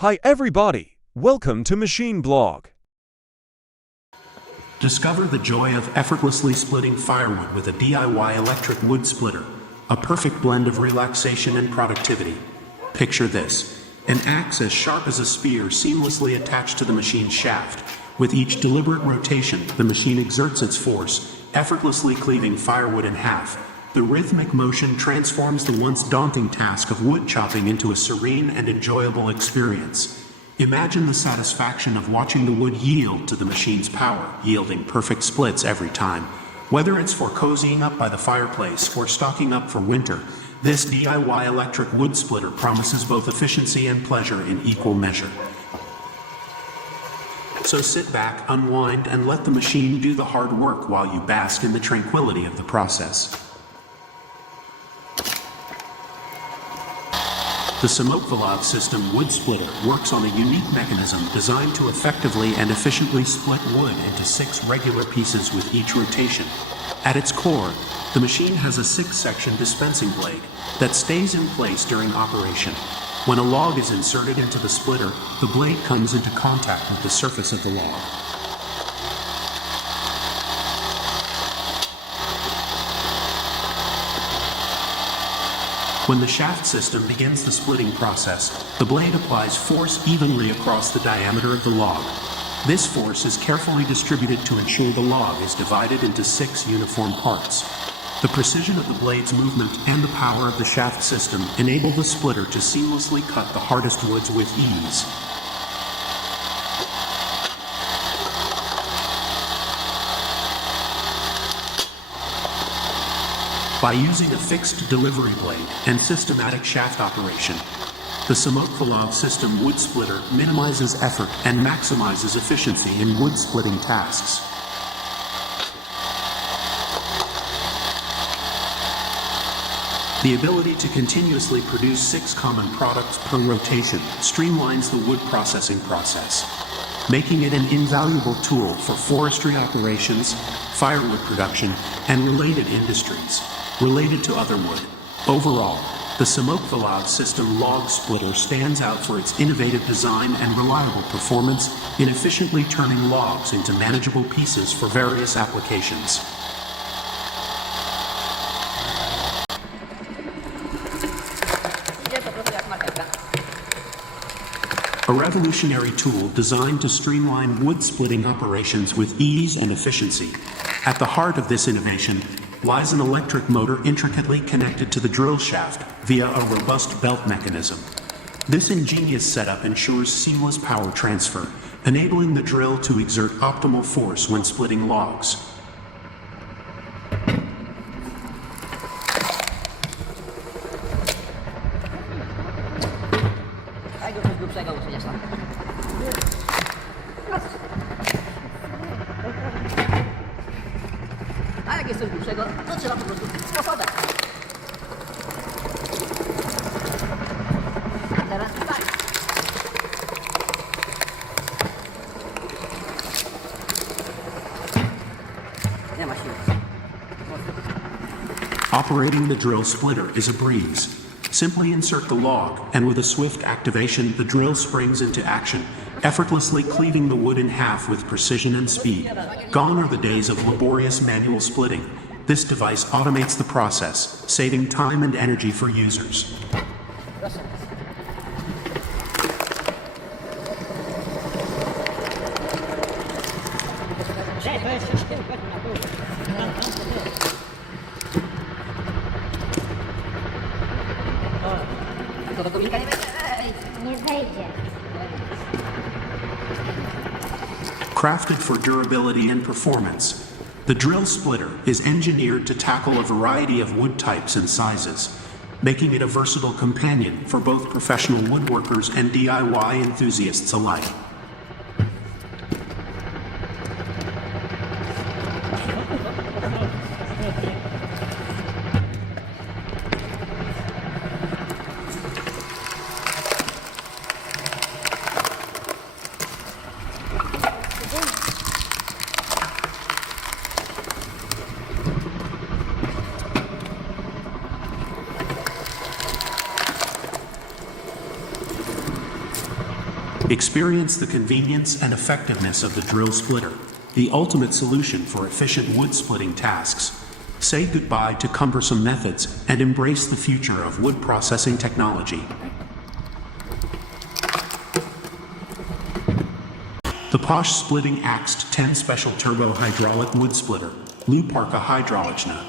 Hi everybody, welcome to Machine Blog. Discover the joy of effortlessly splitting firewood with a DIY electric wood splitter, a perfect blend of relaxation and productivity. Picture this, an axe as sharp as a spear seamlessly attached to the machine's shaft. With each deliberate rotation, the machine exerts its force, effortlessly cleaving firewood in half. The rhythmic motion transforms the once daunting task of wood chopping into a serene and enjoyable experience. Imagine the satisfaction of watching the wood yield to the machine's power, yielding perfect splits every time. Whether it's for cozying up by the fireplace or stocking up for winter, this DIY electric wood splitter promises both efficiency and pleasure in equal measure. So sit back, unwind, and let the machine do the hard work while you bask in the tranquility of the process. The Sawmill system wood splitter works on a unique mechanism designed to effectively and efficiently split wood into 6 regular pieces with each rotation. At its core, the machine has a 6-section dispensing blade that stays in place during operation. When a log is inserted into the splitter, the blade comes into contact with the surface of the log. When the shaft system begins the splitting process, the blade applies force evenly across the diameter of the log. This force is carefully distributed to ensure the log is divided into 6 uniform parts. The precision of the blade's movement and the power of the shaft system enable the splitter to seamlessly cut the hardest woods with ease. By using a fixed delivery blade and systematic shaft operation, the Sawmill system wood splitter minimizes effort and maximizes efficiency in wood splitting tasks. The ability to continuously produce 6 common products per rotation streamlines the wood processing process, making it an invaluable tool for forestry operations, firewood production, and related industries related to other wood. Overall, the Sawmill system log splitter stands out for its innovative design and reliable performance in efficiently turning logs into manageable pieces for various applications. A revolutionary tool designed to streamline wood splitting operations with ease and efficiency. At the heart of this innovation lies an electric motor intricately connected to the drill shaft via a robust belt mechanism. This ingenious setup ensures seamless power transfer, enabling the drill to exert optimal force when splitting logs. Operating the drill splitter is a breeze. Simply insert the log, and with a swift activation, the drill springs into action, effortlessly cleaving the wood in half with precision and speed. Gone are the days of laborious manual splitting. This device automates the process, saving time and energy for users. Crafted for durability and performance, the drill splitter is engineered to tackle a variety of wood types and sizes, making it a versatile companion for both professional woodworkers and DIY enthusiasts alike. Experience the convenience and effectiveness of the drill splitter, the ultimate solution for efficient wood splitting tasks. Say goodbye to cumbersome methods and embrace the future of wood processing technology. The Posh Splitting Axt 10 Special Turbo Hydraulic Wood Splitter, Luparka Hydraulichna.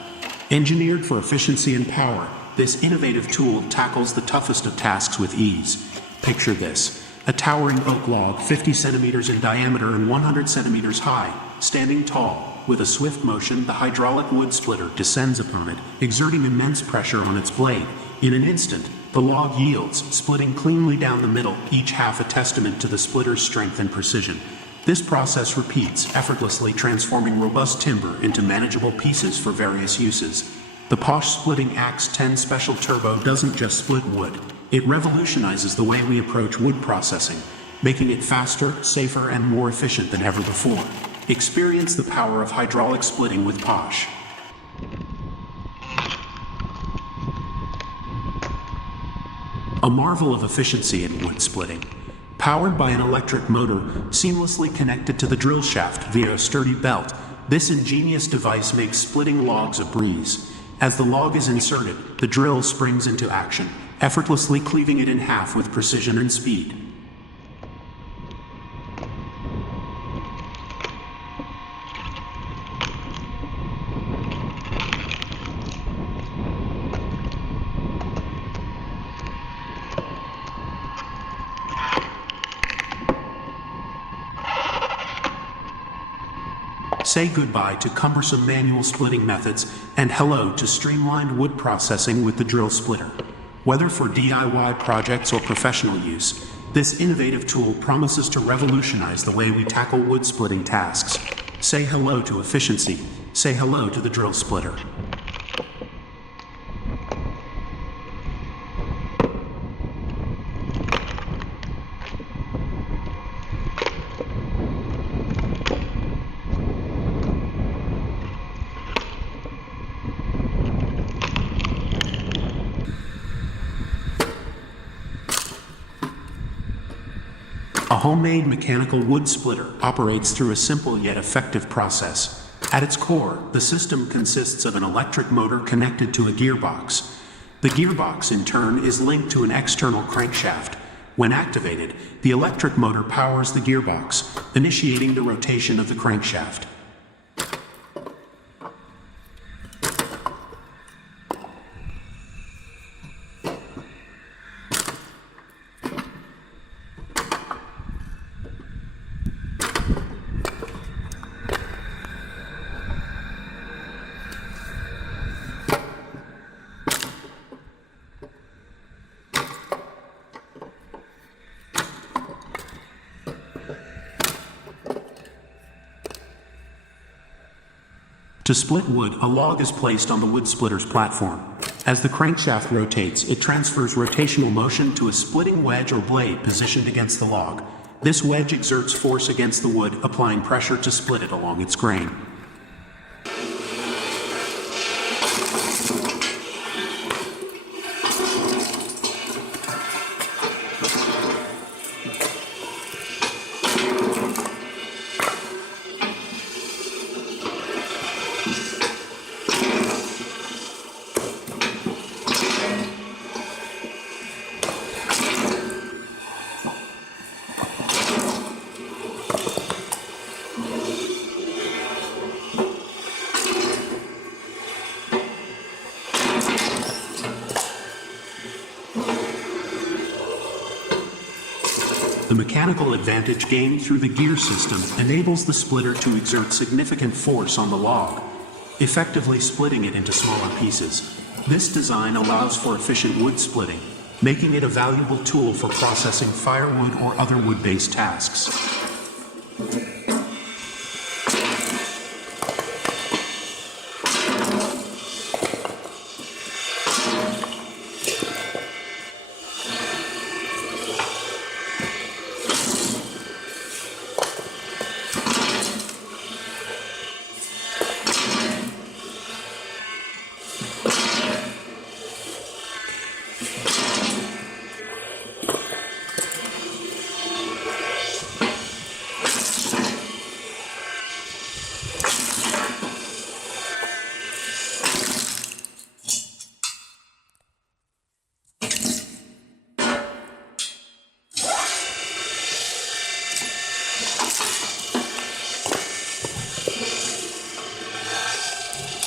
Engineered for efficiency and power, this innovative tool tackles the toughest of tasks with ease. Picture this: a towering oak log 50 centimeters in diameter and 100 centimeters high, standing tall. With a swift motion, the hydraulic wood splitter descends upon it, exerting immense pressure on its blade. In an instant, the log yields, splitting cleanly down the middle, each half a testament to the splitter's strength and precision. This process repeats, effortlessly transforming robust timber into manageable pieces for various uses. The Posh Splitting Axe 10 Special Turbo doesn't just split wood, it revolutionizes the way we approach wood processing, making it faster, safer, and more efficient than ever before. Experience the power of hydraulic splitting with Posh. A marvel of efficiency in wood splitting. Powered by an electric motor seamlessly connected to the drill shaft via a sturdy belt, this ingenious device makes splitting logs a breeze. As the log is inserted, the drill springs into action, effortlessly cleaving it in half with precision and speed. Say goodbye to cumbersome manual splitting methods and hello to streamlined wood processing with the drill splitter. Whether for DIY projects or professional use, this innovative tool promises to revolutionize the way we tackle wood splitting tasks. Say hello to efficiency. Say hello to the drill splitter. A homemade mechanical wood splitter operates through a simple yet effective process. At its core, the system consists of an electric motor connected to a gearbox. The gearbox, in turn, is linked to an external crankshaft. When activated, the electric motor powers the gearbox, initiating the rotation of the crankshaft. To split wood, a log is placed on the wood splitter's platform. As the crankshaft rotates, it transfers rotational motion to a splitting wedge or blade positioned against the log. This wedge exerts force against the wood, applying pressure to split it along its grain. The mechanical advantage gained through the gear system enables the splitter to exert significant force on the log, effectively splitting it into smaller pieces. This design allows for efficient wood splitting, making it a valuable tool for processing firewood or other wood-based tasks.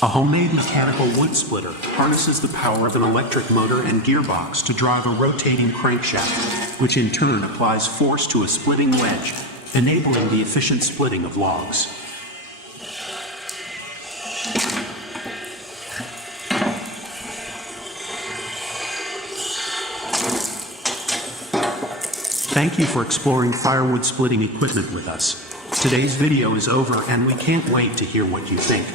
A homemade mechanical wood splitter harnesses the power of an electric motor and gearbox to drive a rotating crankshaft, which in turn applies force to a splitting wedge, enabling the efficient splitting of logs. Thank you for exploring firewood splitting equipment with us. Today's video is over and we can't wait to hear what you think.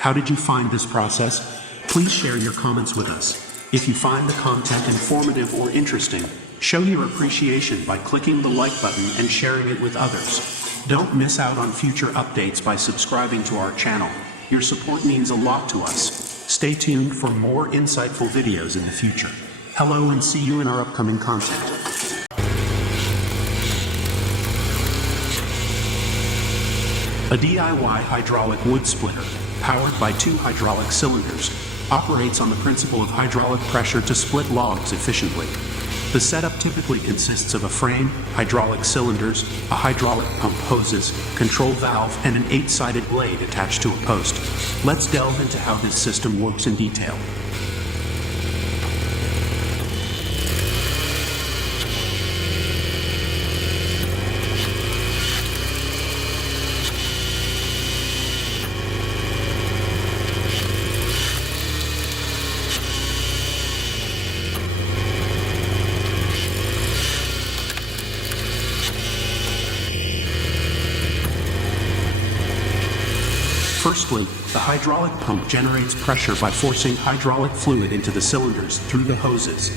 How did you find this process? Please share your comments with us. If you find the content informative or interesting, show your appreciation by clicking the like button and sharing it with others. Don't miss out on future updates by subscribing to our channel. Your support means a lot to us. Stay tuned for more insightful videos in the future. Hello and see you in our upcoming content. A DIY hydraulic wood splitter, powered by 2 hydraulic cylinders, operates on the principle of hydraulic pressure to split logs efficiently. The setup typically consists of a frame, hydraulic cylinders, a hydraulic pump hoses, control valve, and an 8-sided blade attached to a post. Let's delve into how this system works in detail. Firstly, the hydraulic pump generates pressure by forcing hydraulic fluid into the cylinders through the hoses.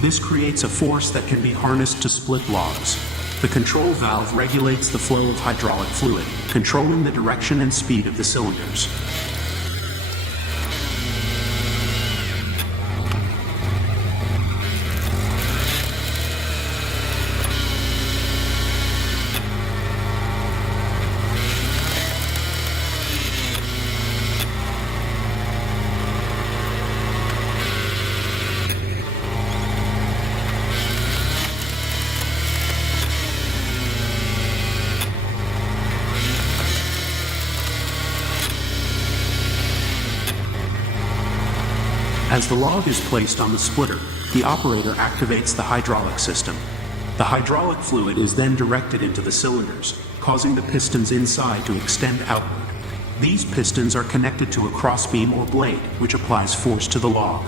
This creates a force that can be harnessed to split logs. The control valve regulates the flow of hydraulic fluid, controlling the direction and speed of the cylinders. As the log is placed on the splitter, the operator activates the hydraulic system. The hydraulic fluid is then directed into the cylinders, causing the pistons inside to extend outward. These pistons are connected to a crossbeam or blade, which applies force to the log.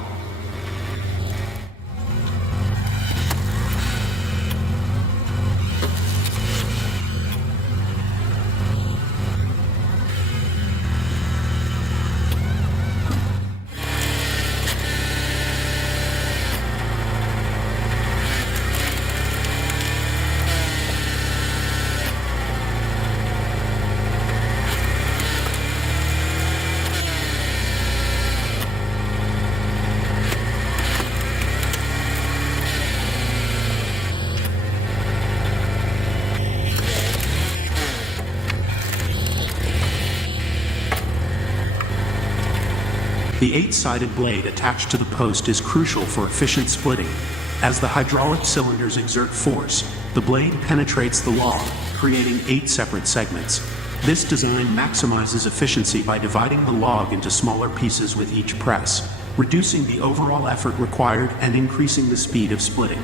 The 8-sided blade attached to the post is crucial for efficient splitting. As the hydraulic cylinders exert force, the blade penetrates the log, creating 8 separate segments. This design maximizes efficiency by dividing the log into smaller pieces with each press, reducing the overall effort required and increasing the speed of splitting.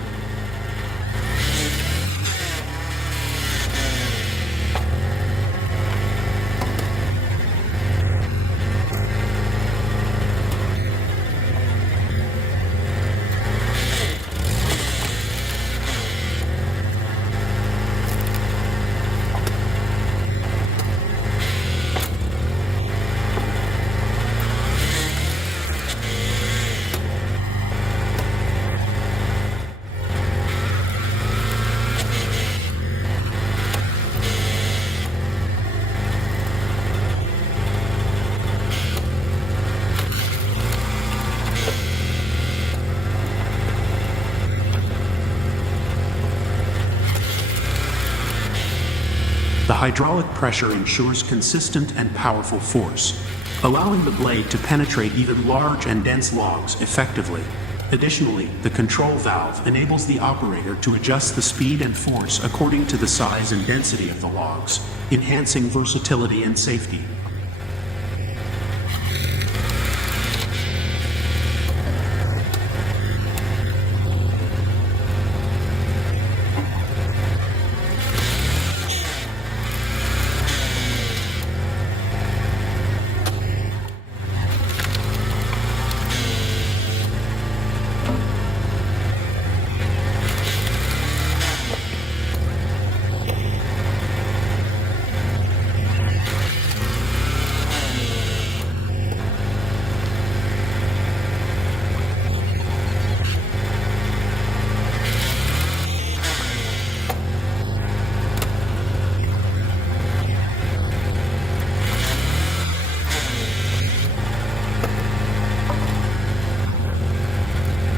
The hydraulic pressure ensures consistent and powerful force, allowing the blade to penetrate even large and dense logs effectively. Additionally, the control valve enables the operator to adjust the speed and force according to the size and density of the logs, enhancing versatility and safety.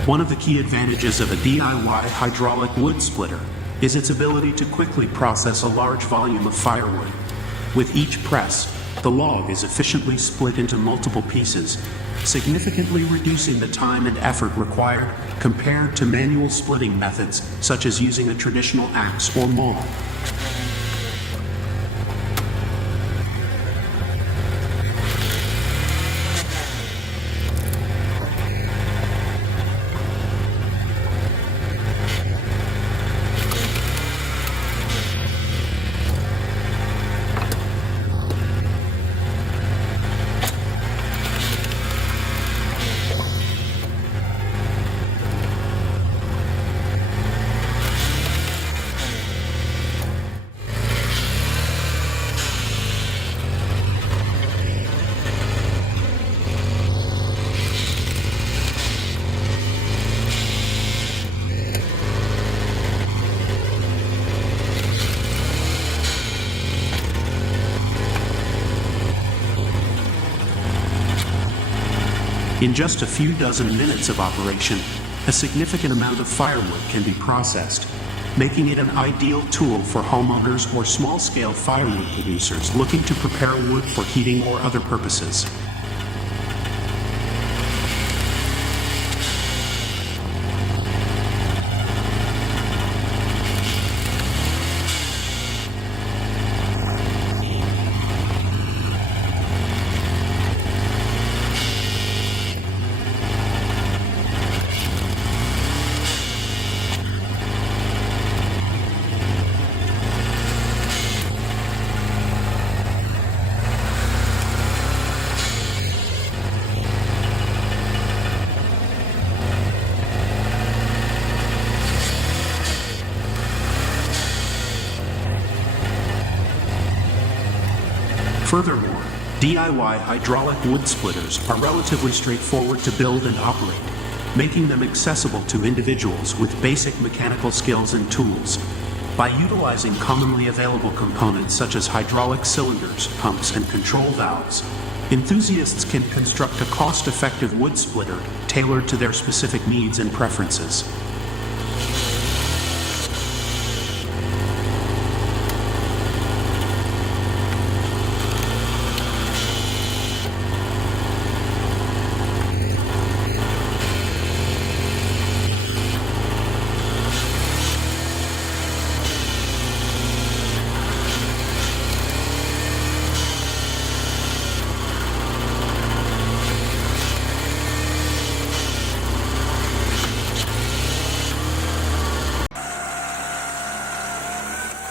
One of the key advantages of a DIY hydraulic wood splitter is its ability to quickly process a large volume of firewood. With each press, the log is efficiently split into multiple pieces, significantly reducing the time and effort required compared to manual splitting methods such as using a traditional axe or maul. In just a few dozen minutes of operation, a significant amount of firewood can be processed, making it an ideal tool for homeowners or small-scale firewood producers looking to prepare wood for heating or other purposes. Furthermore, DIY hydraulic wood splitters are relatively straightforward to build and operate, making them accessible to individuals with basic mechanical skills and tools. By utilizing commonly available components such as hydraulic cylinders, pumps, and control valves, enthusiasts can construct a cost-effective wood splitter tailored to their specific needs and preferences.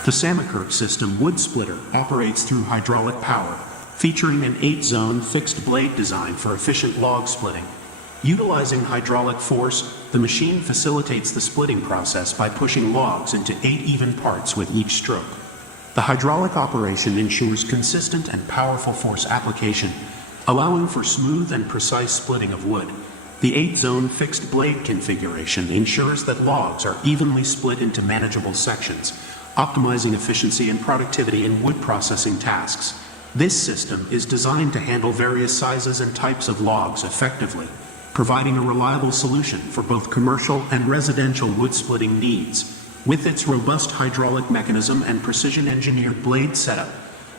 The Sawmill system wood splitter operates through hydraulic power, featuring an 8-zone fixed blade design for efficient log splitting. Utilizing hydraulic force, the machine facilitates the splitting process by pushing logs into 8 even parts with each stroke. The hydraulic operation ensures consistent and powerful force application, allowing for smooth and precise splitting of wood. The 8-zone fixed blade configuration ensures that logs are evenly split into manageable sections, optimizing efficiency and productivity in wood processing tasks. This system is designed to handle various sizes and types of logs effectively, providing a reliable solution for both commercial and residential wood splitting needs. With its robust hydraulic mechanism and precision-engineered blade setup,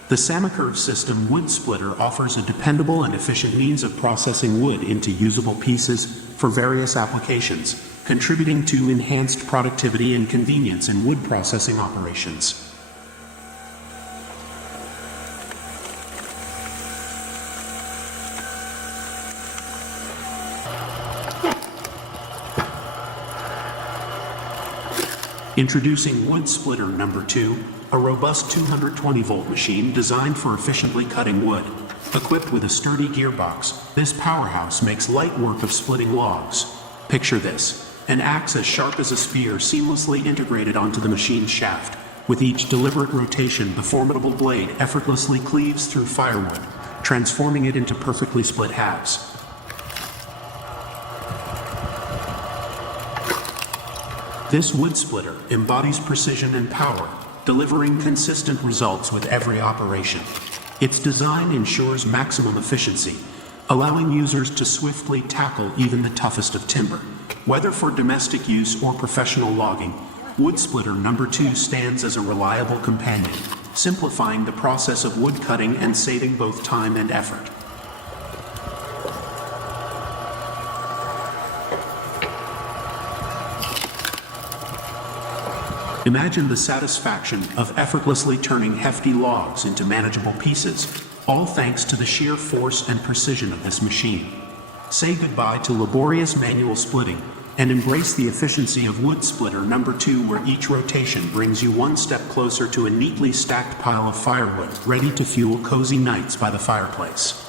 the Sawmill system wood splitter offers a dependable and efficient means of processing wood into usable pieces for various applications, contributing to enhanced productivity and convenience in wood processing operations. Introducing Wood Splitter Number 2, a robust 220-volt machine designed for efficiently cutting wood. Equipped with a sturdy gearbox, this powerhouse makes light work of splitting logs. Picture this: an axe as sharp as a spear seamlessly integrated onto the machine's shaft. With each deliberate rotation, the formidable blade effortlessly cleaves through firewood, transforming it into perfectly split halves. This wood splitter embodies precision and power, delivering consistent results with every operation. Its design ensures maximum efficiency, allowing users to swiftly tackle even the toughest of timber. Whether for domestic use or professional logging, Wood Splitter number 2 stands as a reliable companion, simplifying the process of wood cutting and saving both time and effort. Imagine the satisfaction of effortlessly turning hefty logs into manageable pieces, all thanks to the sheer force and precision of this machine. Say goodbye to laborious manual splitting and embrace the efficiency of Wood Splitter number 2, where each rotation brings you one step closer to a neatly stacked pile of firewood ready to fuel cozy nights by the fireplace.